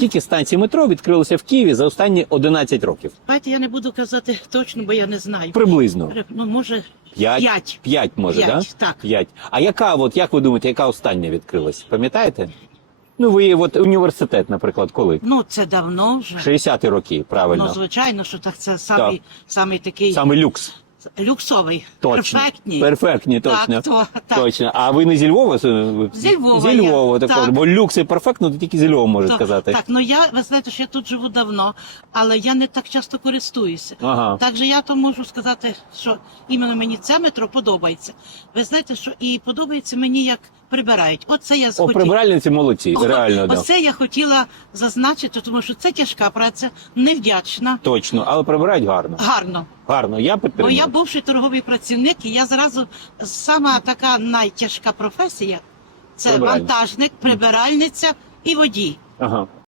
Скільки станцій метро відкрилося в Києві за останні 11 років? Давайте я не буду казати точно, бо я не знаю. Приблизно. Ну, може, П'ять? П'ять. П'ять, може, П'ять, да? так. П'ять. А яка, от як ви думаєте, яка остання відкрилась? Пам'ятаєте? Ну, ви от університет, наприклад, коли? ну це давно вже. 60-ті роки, правильно. Ну, звичайно, що так це самий, самий такий Саме люкс. Люксовий, Точно. Перфектні. Перфектні, точно. Так, то, так. Точно. А ви не зі Львова? Зі Львова Зі я, Львова також. так. Бо люкс і перфектно, то тільки зі Львова може То- сказати. Так, ну я, ви знаєте, що я тут живу давно, але я не так часто користуюся. Ага. Так же я то можу сказати, що іменно мені це метро подобається. Ви знаєте, що і подобається мені, як прибирають. Оце я О, схотіла. прибиральниці молодці, О, реально, да. Оце я хотіла зазначити, тому що це тяжка праця, невдячна, Точно, але прибирають гарно. гарно. Гарно, я Бо підтримую. я бувший торговий працівник, і я зразу сама така найтяжка професія це Прибиральник. вантажник, прибиральниця і водій. Ага.